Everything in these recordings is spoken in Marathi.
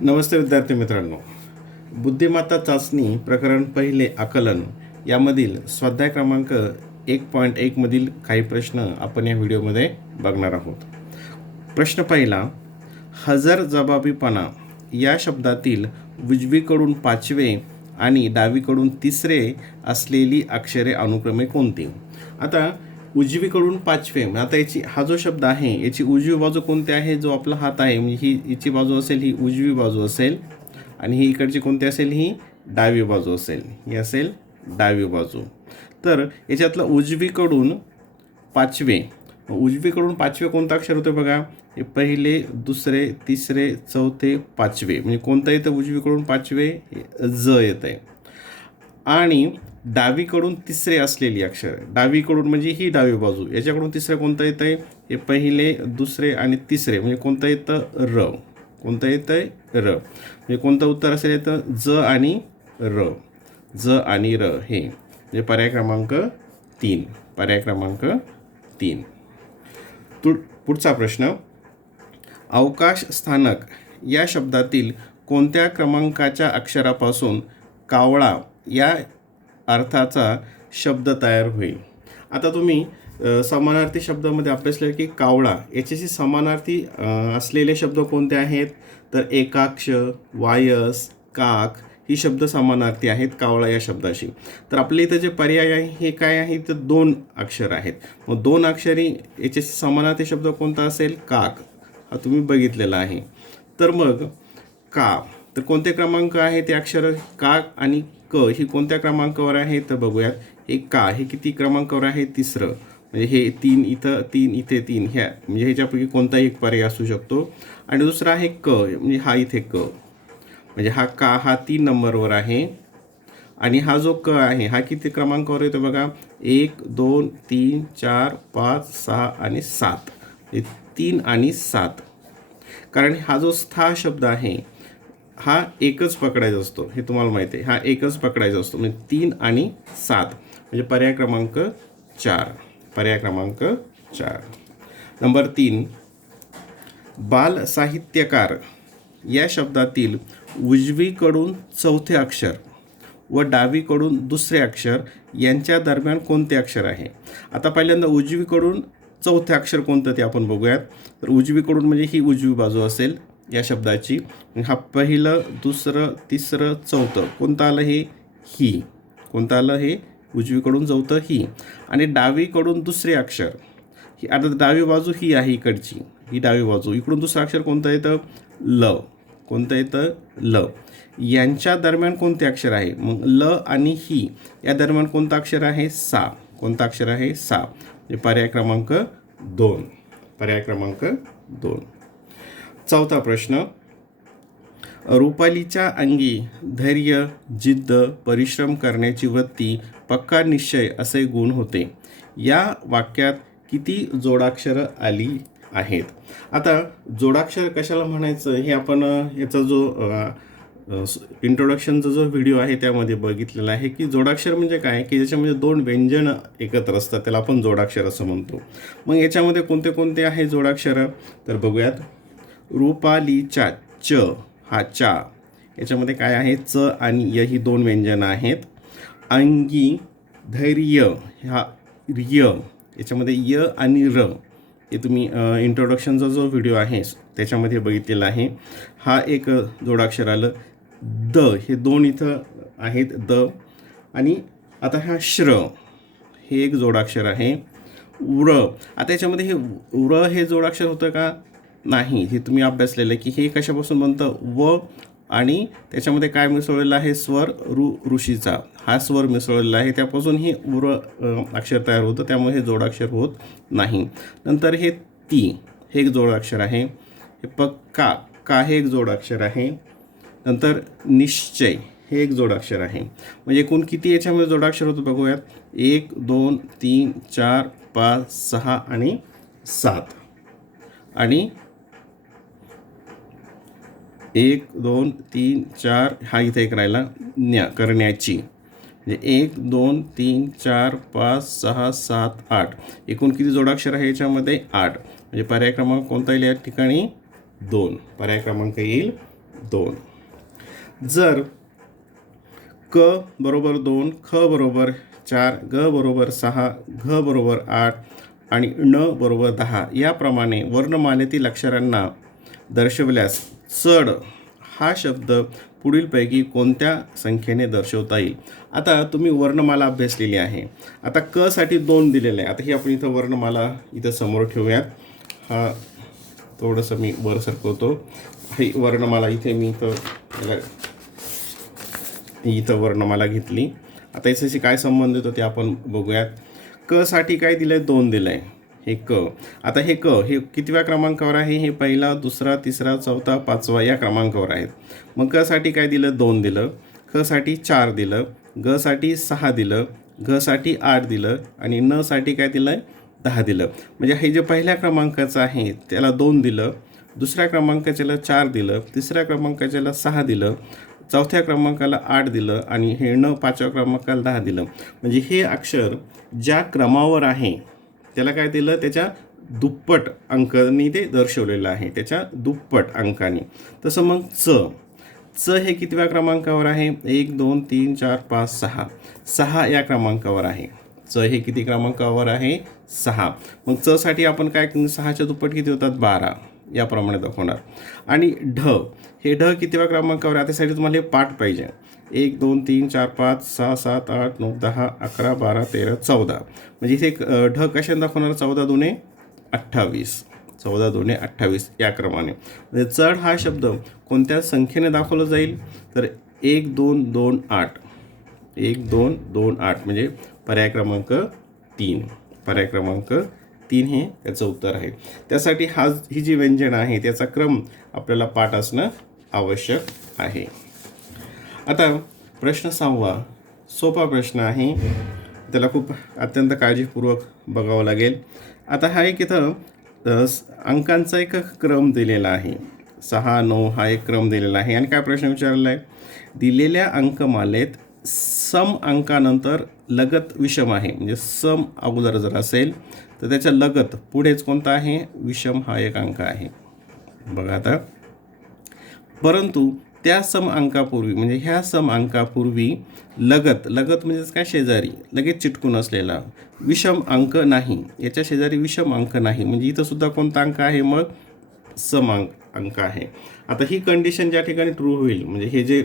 नमस्ते विद्यार्थी मित्रांनो. बुद्धिमत्ता चाचणी प्रकरण पहिले आकलन यामधील स्वाध्याय क्रमांक 1.1 मधील काही प्रश्न आपण या व्हिडिओमध्ये बघणार आहोत. प्रश्न पहिला, हजरजबाबीपणा या शब्दातील उजवीकडून 5वे आणि डावीकडून 3रे असलेली अक्षरे अनुक्रमे कोणती? आता उजवीकडून 5वे, आता याची हा जो शब्द आहे याची उजवी बाजू कोणती आहे? जो आपला हात आहे म्हणजे ही हिची बाजू असेल, ही उजवी बाजू असेल आणि ही इकडची कोणती असेल? ही डावी बाजू असेल. ही असेल डावी बाजू. तर याच्यातलं उजवीकडून 5वे, उजवीकडून 5वे कोणतं अक्षर होतं बघा? हे पहिले, दुसरे, तिसरे, चौथे, 5वे. म्हणजे कोणतं येतं उजवीकडून 5वे? ज येत आहे. आणि डावीकडून 3रे असलेली अक्षर, डावीकडून म्हणजे ही डावी बाजू, याच्याकडून 3रं कोणतं येतं आहे? हे पहिले, दुसरे आणि तिसरे म्हणजे कोणतं येतं? र. कोणतं येतं आहे? र. म्हणजे कोणतं उत्तर असेल येतं? ज आणि र. ज आणि र हे म्हणजे पर्याय क्रमांक 3. पर्याय क्रमांक 3. पुढचा प्रश्न, अवकाश स्थानक या शब्दातील कोणत्या क्रमांकाच्या अक्षरापासून कावळा या अर्थाचा शब्द तयार होईल? आता तुम्ही समानार्थी शब्दामध्ये अभ्यासले की कावळा याच्याशी समानार्थी असलेले शब्द कोणते आहेत? तर एकाक्ष, वायस, काक ही शब्द समानार्थी आहेत कावळा या शब्दाशी. तर आपल्या इथं जे पर्याय आहे हे काय आहे? तर 2 अक्षर आहेत. मग 2 अक्षरी याच्याशी समानार्थी शब्द कोणता असेल? काक. हा तुम्ही बघितलेला आहे. तर मग का, तर कोणते क्रमांक आहे ते अक्षर? का आणि क ही कोणत्या क्रमांकावर आहे? तर बघूयात. हे का हे किती क्रमांकावर आहे? 3रं. म्हणजे हे 3 इथं, 3 इथे, 3 ह्या म्हणजे ह्याच्यापैकी कोणताही एक पर्याय असू शकतो. आणि दुसरा आहे क, म्हणजे हा इथे क, म्हणजे हा का हा 3 नंबरवर आहे. आणि हा जो क आहे हा किती क्रमांकावर येतो बघा? 1, 2, 3, 4, 5, 6 आणि 7. हे 3 आणि 7. कारण हा जो स्था शब्द आहे हा एकच पकडायचा असतो, हे तुम्हाला माहिती आहे. हा एकच पकडायचा असतो म्हणजे 3 आणि 7 म्हणजे पर्याय क्रमांक 4. पर्याय क्रमांक 4. नंबर 3, बाल साहित्यकार या शब्दातील उजवीकडून 4थे अक्षर व डावीकडून 2रे अक्षर यांच्या दरम्यान कोणते अक्षर आहे? आता पहिल्यांदा उजवीकडून 4थे अक्षर कोणतं ते आपण बघूयात. तर उजवीकडून म्हणजे ही उजवी बाजू असेल या शब्दाची. हा पहिलं, दुसरं, तिसरं, चौथं कोणतं आलं? हे ही. कोणतं आलं? हे उजवीकडून 4थं ही. आणि डावीकडून 2रे अक्षर ही, आता डावी बाजू ही आहे इकडची, ही डावी बाजू. इकडून 2रं अक्षर कोणतं येतं? ल. कोणतं येतं? ल. यांच्या दरम्यान कोणते अक्षर आहे? मग ल आणि ही या दरम्यान कोणतं अक्षर आहे? सा. कोणतं अक्षर आहे? सा. म्हणजे पर्याय क्रमांक 2. पर्याय क्रमांक 2. चौथा प्रश्न, रुपालीच्या अंगी धैर्य, जिद्द, परिश्रम करण्याची वृत्ती, पक्का निश्चय असे गुण होते. या वाक्यात किती जोडाक्षरं आली आहेत? आता जोडाक्षर कशाला म्हणायचं हे आपण याचा जो इंट्रोडक्शनचा जो व्हिडिओ आहे त्यामध्ये बघितलेला आहे की जोडाक्षर म्हणजे काय की ज्याच्यामध्ये 2 व्यंजन एकत्र असतात त्याला आपण जोडाक्षर असं म्हणतो. मग याच्यामध्ये कोणते कोणते आहे जोडाक्षर? तर बघूयात. रुपालीच्या च हा चा, याच्यामध्ये काय आहे? च आणि य ही 2 व्यंजनं आहेत. अंगी धैर्य हा य, याच्यामध्ये य आणि र हे तुम्ही इंट्रोडक्शनचा जो व्हिडिओ आहे त्याच्यामध्ये बघितलेला आहे. हा एक जोडाक्षर आलं. द हे 2 इथं आहेत द. आणि आता हा श्र हे एक जोडाक्षर आहे. उर, आता याच्यामध्ये हे उर हे जोडाक्षर होतं का? नाही. हे तुम्ही अभ्यासलेलं आहे की हे कशापासून बनतं? व आणि त्याच्यामध्ये काय मिसळलेलं आहे? स्वर ऋषीचा हा स्वर मिसळलेला आहे, त्यापासून हे उर अक्षर तयार होतं, त्यामुळे हे जोडाक्षर होत नाही. नंतर हे ती हे एक जोडाक्षर आहे. हे पक्का का हे एक जोडाक्षर आहे. नंतर निश्चय हे एक जोडाक्षर आहे. म्हणजे एकूण किती याच्यामध्ये जोडाक्षर होतं बघूयात. 1, 2, 3, 4, 5, 6 आणि 7. आणि 1, 2, 3, 4 हा इथे एक राहिला न्या, करण्याची. म्हणजे 1, 2, 3, 4, 5, 6, 7, 8 एकूण किती जोडाक्षर आहे याच्यामध्ये? 8. म्हणजे पर्याय क्रमांक कोणता येईल या ठिकाणी? 2. पर्याय क्रमांक येईल 2. जर क बरोबर 2, ख बरोबर 4, ग बरोबर 6, घ बरोबर 8 आणि ण बरोबर 10 याप्रमाणे वर्णमालेतील अक्षरांना दर्शवल्यास चढ हा शब्द पुढीलपैकी कोणत्या संख्येने दर्शवता येईल. आता तुम्ही वर्णमाला अभ्यासलेली आहे. आता क साठी 2 दिलेलं आहे. आता ही आपण इथं वर्णमाला इथं समोर ठेवूयात. हा थोडंसं मी वर सरकवतो. ही वर्णमाला इथे मी इथं वर्णमाला घेतली. आता याच्याशी काय संबंध येतो ते आपण बघूयात. क साठी काय दिलं आहे, 2 दिलं आहे. हे क. आता हे क हे कितव्या क्रमांकावर आहे, हे पहिला, दुसरा, तिसरा, चौथा, पाचवा या क्रमांकावर आहेत. मग क साठी काय दिलं, 2 दिलं. ख साठी 4 दिलं. ग साठी 6 दिलं. घ साठी 8 दिलं. आणि न साठी काय दिलं आहे, 10 दिलं. म्हणजे हे जे पहिल्या क्रमांकाचं आहे त्याला 2 दिलं, दुसऱ्या क्रमांकाच्याला 4 दिलं, तिसऱ्या क्रमांकाच्याला 6 दिलं, चौथ्या क्रमांकाला 8 दिलं आणि हे न 5व्या क्रमांकाला 10 दिलं. म्हणजे हे अक्षर ज्या क्रमावर आहे त्याला काय दिलं, त्याच्या दुप्पट अंकांनी ते दर्शवलेलं आहे, त्याच्या दुप्पट अंकांनी. तसं मग च हे कितव्या क्रमांकावर आहे, 1 2 3 4 5 6 6 या क्रमांकावर आहे. च हे किती क्रमांकावर आहे, 6. मग च साठी आपण काय 6च्या दुप्पट किती होतात, 12 याप्रमाणे दाखवणार. आणि ढ हे ढ कितव्या क्रमांकावर आहे, त्यासाठी तुम्हाला हे पाठ पाहिजे. 1 2 3 4 5 6 7 8 9 10 11 12 13 14. म्हणजे इथे ढ कशाने दाखवणार, 14 दुने 28, 14 दुने 28 या क्रमाने. म्हणजे चढ हा शब्द कोणत्या संख्येने दाखवला जाईल, तर 1 2 2 8, 1 2 2 8 म्हणजे पर्याय क्रमांक 3. पर्याय क्रमांक 3 हे त्याचं उत्तर आहे. त्यासाठी ही जी व्यंजन आहे त्याचा क्रम आपल्याला पाठ असणं आवश्यक आहे. आता प्रश्न 6वा सोपा प्रश्न आहे, त्याला खूप अत्यंत काळजीपूर्वक बघावं लागेल. आता हा एक इथं अंकांचा एक क्रम दिलेला आहे. 6 9 हा एक क्रम दिलेला आहे. आणि काय प्रश्न विचारला आहे, दिलेल्या अंकमालेत सम अंकानंतर लगत विषम आहे. म्हणजे सम अगोदर जर असेल तर त्याच्या लगत पुढेच कोणता आहे, विषम हा एक अंक आहे. बघा आता, परंतु त्या सम अंकापूर्वी म्हणजे ह्या सम अंकापूर्वी लगत म्हणजेच काय, शेजारी लगेच चिटकून असलेला विषम अंक नाही. याच्या शेजारी विषम अंक नाही. म्हणजे इथं सुद्धा कोणता अंक आहे, मग सम अंक आहे. आता ही कंडिशन ज्या ठिकाणी ट्रू होईल, म्हणजे हे जे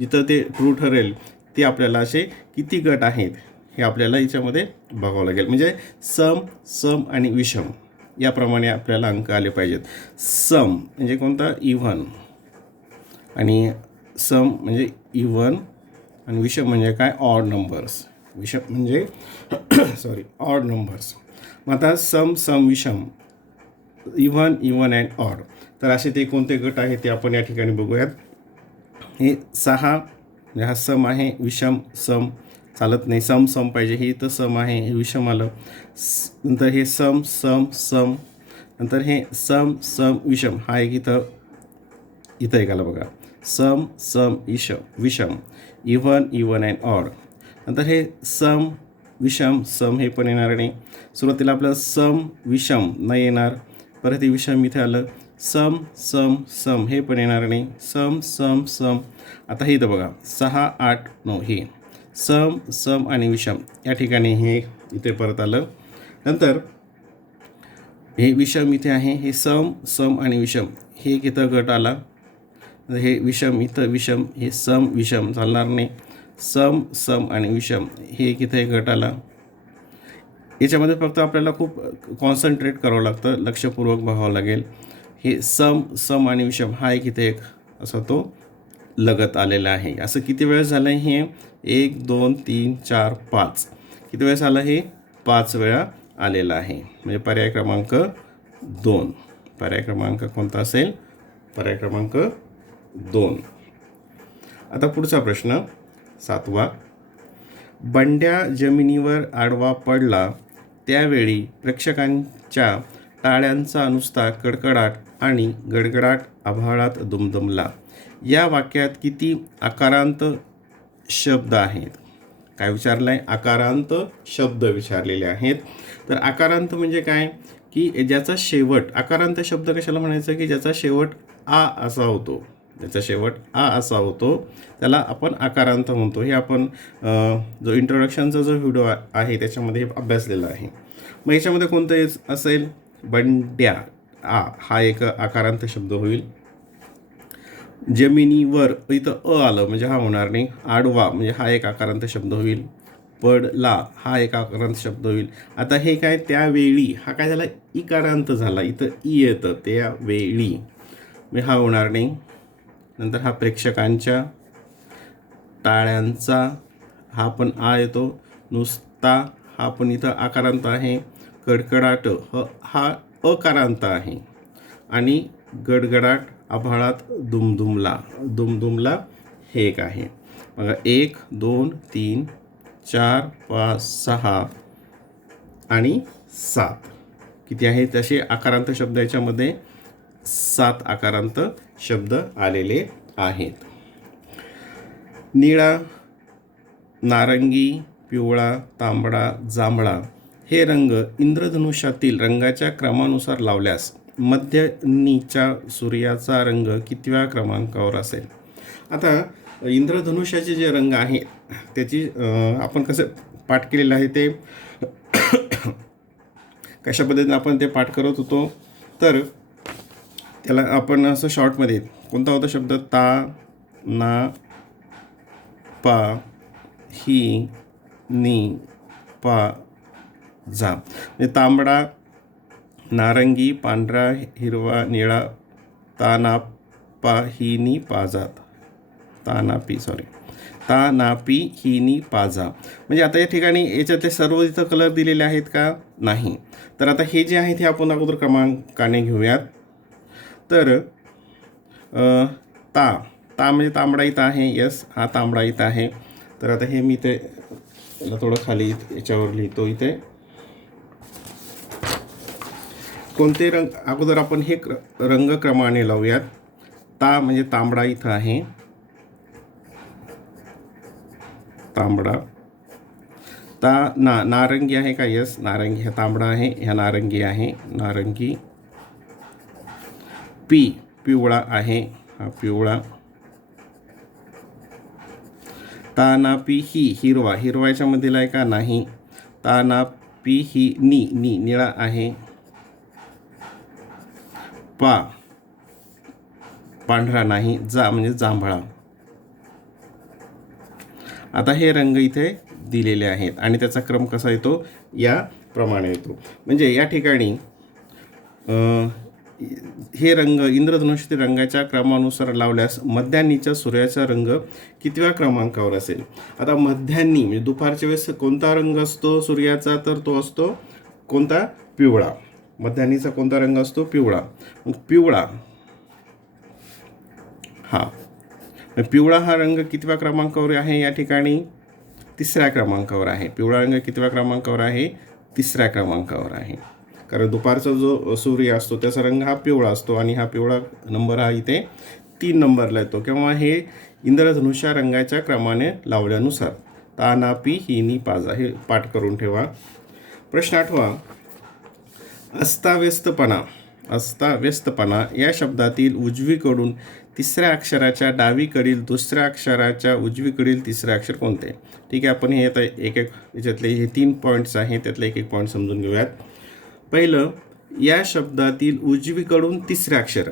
जिथं ते ट्रू ठरेल ते आपल्याला असे किती गट आहेत हे आपल्याला याच्यामध्ये बघावं लागेल. म्हणजे सम आणि विषम याप्रमाणे आपल्याला अंक आले पाहिजेत. सम म्हणजे कोणता, इव्हन, आणि सम म्हणजे इव्हन, आणि विषम म्हणजे काय, ऑड नंबर्स. विषम म्हणजे ऑड नंबर्स. मग आता सम विषम, इव्हन अँड ऑड. तर असे ते कोणते गट आहे ते आपण या ठिकाणी बघूयात. हे 6 म्हणजे हा सम आहे, विषम सम चालत नाही, सम पाहिजे. हे इथं सम आहे, हे विषम आलं. नंतर हे सम, नंतर हे सम विषम, हा एक इथं एक आला बघा, सम विषम, इव्हन अँड ऑड. नंतर हे सम विषम सम हे पण येणार नाही. सुरुवातीला आपलं सम विषम नाही येणार, परत हे विषम इथे आलं. सम हे पण येणार नाही. सम. आता हे इथं बघा 6 8 9 हे सम आणि विषम या ठिकाणी हे इथे परत आलं. नंतर हे विषम इथे आहे, हे सम आणि विषम हे एक इथं गट आला. हे विषम इथं विषम, हे सम विषम चालणार नाही. सम आणि विषम हे एक इथं एक गट आला. याच्यामध्ये फक्त आपल्याला खूप कॉन्सन्ट्रेट करावं लागतं, लक्षपूर्वक बघावं लागेल. हे सम आणि विषम हा एक इथे एक असा तो लगत आलेला आहे. असं किती वेळेस झालं आहे, हे 1 2 3 4 5 किती वेळेस आलं, हे 5 वेळा आलेलं आहे. म्हणजे पर्याय क्रमांक 2. पर्याय क्रमांक कोणता असेल, पर्याय क्रमांक 2. आता पुढचा प्रश्न 7वा. बंड्या जमिनीवर आडवा पडला त्यावेळी प्रेक्षकांच्या टाळ्यांचा नुसता कडकडाट आणि गडगडाट आभाळात दुमदुमला. या वाक्यात किती आकारांत शब्द आहेत? काय विचारलं आहे? आकारांत शब्द विचारलेले आहेत. तर आकारांत म्हणजे काय, की ज्याचा शेवट, आकारांत शब्द कशाला म्हणायचं, की ज्याचा शेवट आ असा होतो. त्याचा शेवट आ असा होतो, त्याला आपण आकारांत म्हणतो. हे आपण जो इंट्रोडक्शनचा जो व्हिडिओ आहे त्याच्यामध्ये अभ्यासलेला आहे. मग याच्यामध्ये कोणतं असेल? बंड्या, आ हा एक आकारांत शब्द होईल. जमिनीवर, इथं अ आलं म्हणजे हा होणार नाही. आडवा म्हणजे हा एक आकारांत शब्द होईल. पडला हा एक आकारांत शब्द होईल. आता हे काय? त्यावेळी हा काय झाला? इकारांत झाला. इथं ई येतं, त्यावेळी म्हणजे हा होणार नाही. नंतर हा प्रेक्षकांच्या, टाळ्यांचा हा पण आ येतो. नुसता हा पण इथं आकारांत आहे. कडकडाट हा अकारांत आहे. आणि गडगडाट, आभाळात दुमदुमला, दुमदुमला हे एक आहे. बघा 1 2 3 4 5 6 आणि 7 किती आहेत? तसे आकारांत शब्द याच्यामध्ये 7 आकारांत शब्द आलेले आहेत. निळा, नारंगी, पिवळा, तांबडा, जांभळा हे रंग इंद्रधनुष्यातील रंगाच्या क्रमानुसार लावल्यास मध्यान्नीच्या सूर्याचा रंग कितव्या क्रमांकावर असेल? आता इंद्रधनुष्याचे जे रंग आहेत त्याची आपण कसं पाठ केलेलं आहे ते कशा पद्धतीने आपण ते पाठ करत होतो, तर त्याला आपण असं शॉर्टमध्ये कोणता होता शब्द? ता, ना, पा, ही, नी, पा, जा. म्हणजे तांबडा, नारंगी, पांढरा, हिरवा, निळा, तानापा, ही, नी, पाजात, तानापी, ही, नी, पाजा. म्हणजे आता या ठिकाणी याच्यातले सर्व इथं कलर दिलेले आहेत का? नाही. तर आता हे जे आहेत हे आपण अगोदर क्रमांकाने घेऊयात. तर ता म्हणजे तांबडा इथं आहे. यस, हा तांबडा इथं आहे. तर आता हे मी ते त्याला थोडं खाली याच्यावर लिहितो. इथे कोणते रंग अगोदर आपण हे रंगक्रमाने लावूयात. ता म्हणजे तांबडा इथं आहे. तांबडा. ता नारंगी आहे का? यस, नारंगी. हा तांबडा आहे, ह्या नारंगी आहे. नारंगी. पिवळा आहे, हा पिवळा. तानापी हिरवा याच्यामध्ये आहे का? नाही. तानापी निळा आहे. पांढरा नाही. जा म्हणजे जांभळा. आता हे रंग इथे दिलेले आहेत आणि त्याचा क्रम कसा येतो? या प्रमाणे येतो. म्हणजे या ठिकाणी हे रंग इंद्रधनुष्यातील रंगाच्या क्रमानुसार लावल्यास मध्यान्नीच्या सूर्याचा रंग कितव्या क्रमांकावर असेल? आता मध्यान्नी म्हणजे दुपारच्या वेळेस कोणता रंग असतो सूर्याचा? तर तो असतो कोणता? पिवळा. मध्यान्नीचा कोणता रंग असतो? पिवळा. मग पिवळा हा रंग कितव्या क्रमांकावर आहे? या ठिकाणी 3ऱ्या क्रमांकावर आहे. पिवळा रंग कितव्या क्रमांकावर आहे? 3ऱ्या क्रमांकावर आहे. कारण दुपारचा जो सूर्य असतो त्याचा रंग हा पिवळा असतो आणि हा पिवळा नंबर हा इथे 3 नंबरला येतो. किंवा हे इंद्रधनुष्या रंगाच्या क्रमाने लावल्यानुसार. तानापी, ही, नी, पाजा हे पाठ करून ठेवा. प्रश्न 8वा. अस्ताव्यस्तपणा या शब्दातील उजवीकडून 3ऱ्या अक्षराच्या डावीकडील 2ऱ्या अक्षराच्या उजवीकडील 3रे अक्षर कोणते? ठीक आहे, आपण हे आता एक याच्यातले हे 3 पॉईंट्स आहेत त्यातले एक पॉईंट समजून घेऊयात. पहिलं, या शब्दातील उजवीकडून 3रे अक्षर.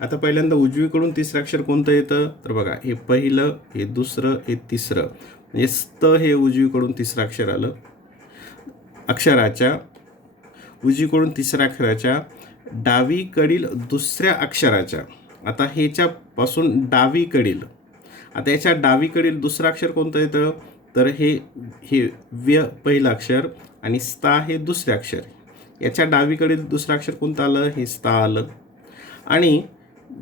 आता पहिल्यांदा उजवीकडून 3रे अक्षर कोणतं येतं? तर बघा, हे पहिलं, हे दुसरं, हे तिसरं. म्हणजे स्त हे उजवीकडून 3रं अक्षर आलं. अक्षराच्या उजवीकडून 3ऱ्या अक्षराच्या डावीकडील 2ऱ्या अक्षराच्या, आता ह्याच्यापासून डावीकडील, आता याच्या डावीकडील 2रं अक्षर कोणतं येतं? तर हे व्य पहिलं अक्षर आणि स्ता हे 2रे अक्षर. याच्या डावीकडील 2रं अक्षर कोणतं आलं? हे स्ता आलं. आणि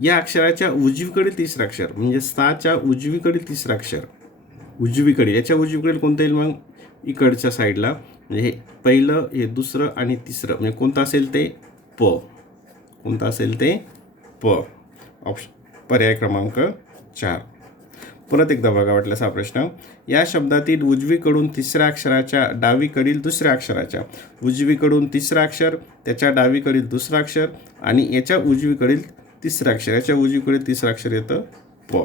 या अक्षराच्या उजवीकडील 3रं अक्षर म्हणजे स्थाच्या उजवीकडील 3रं अक्षर, उजवीकडील याच्या उजवीकडील कोणतं येईल? मग इकडच्या साईडला म्हणजे हे पहिलं, हे दुसरं आणि तिसरं म्हणजे कोणतं असेल? ते प. कोणतं असेल? ते प. पर्याय क्रमांक 4. परत एकदा बघा वाटल्यास हा प्रश्न. या शब्दातील उजवीकडून 3ऱ्या अक्षराच्या डावीकडील 2ऱ्या अक्षराच्या, उजवीकडून 3रं अक्षर, त्याच्या डावीकडील 2रं अक्षर आणि याच्या उजवीकडील 3रं अक्षर, याच्या उजवीकडील 3रं अक्षर येतं प.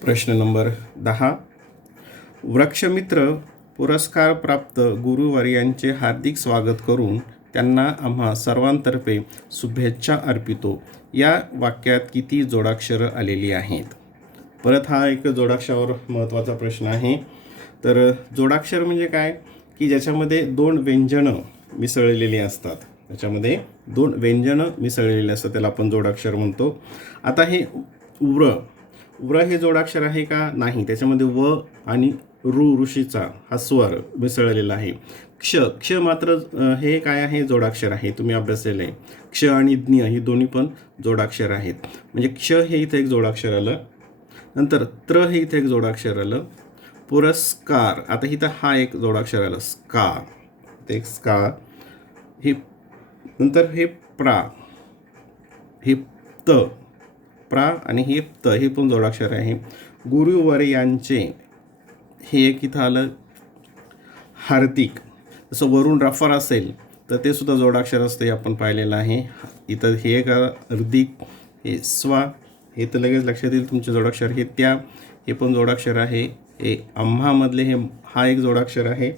प्रश्न नंबर 10. वृक्षमित्र पुरस्कार प्राप्त गुरुवर्यांचे हार्दिक स्वागत करून त्यांना आम्हा सर्वांतर्फे शुभेच्छा अर्पितो या वाक्यात किती जोडाक्षरं आलेली आहेत? परत हा एक जोडाक्षरावर महत्त्वाचा प्रश्न आहे. तर जोडाक्षर म्हणजे काय की ज्याच्यामध्ये 2 व्यंजनं मिसळलेली असतात. त्याच्यामध्ये 2 व्यंजनं मिसळलेली असतात, त्याला आपण जोडाक्षर म्हणतो. आता हे उव्र हे जोडाक्षर आहे का? नाही. त्याच्यामध्ये व आणि ऋषीचा हा स्वर मिसळलेला आहे. क्ष मात्र हे काय आहे? जोडाक्षर आहे. तुम्ही अभ्यासलेलं आहे. क्ष आणि ज्ञ ही दोन्ही पण जोडाक्षर आहेत. म्हणजे क्ष हे इथे एक जोडाक्षर आलं, नंतर त्र हे इथे एक जोडाक्षर आलं, पुरस्कार आता इथं हा एक जोडाक्षर आलं, स्कार, ते एक स्कार, हे नंतर हे प्रा, हे त, प्रा आणि हे त हे पण जोडाक्षर आहे. गुरुवर्यांचे हे एक इथं आलं हार्दिक. जसं वरून रफर असेल तर ते सुद्धा जोडाक्षर असते, आपण पाहिलेलं आहे. इथं हे एक हार्दिक, हे स्वा, हे तर लगेच लक्षात येईल तुमचे जोडाक्षर. हे त्या, हे पण जोडाक्षर आहे. हे आम्हामधले हे हा एक जोडाक्षर आहे.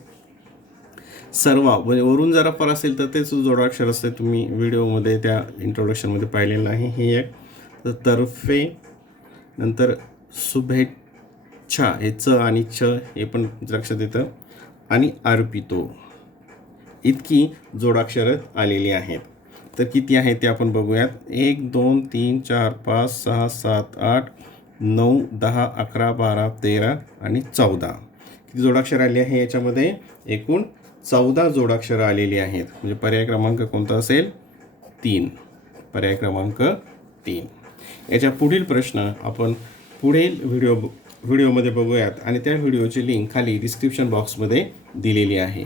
सर्व म्हणजे वरून जर रफर असेल तर ते सुद्धा जोडाक्षर असते, तुम्ही व्हिडिओमध्ये त्या इंट्रोडक्शनमध्ये पाहिलेलं आहे. हे एक तर्फे, नंतर शुभेच्छा, हे च आणि छ हे पण लक्षात येतं, आणि अर्पितो इतकी जोडाक्षरं आलेली आहेत. तर किती आहेत ते आपण बघूयात. 1 2 3 4 5 6 7 8 9 10 11 12 13 आणि 14 किती जोडाक्षर आली आहे? याच्यामध्ये एकूण 14 जोडाक्षरं आलेली आहेत. म्हणजे पर्याय क्रमांक कोणता असेल? 3. पर्याय क्रमांक 3. याच्या पुढील प्रश्न आपण पुढील व्हिडिओमध्ये बघूयात आणि त्या व्हिडिओची लिंक खाली डिस्क्रिप्शन बॉक्समध्ये दिलेली आहे.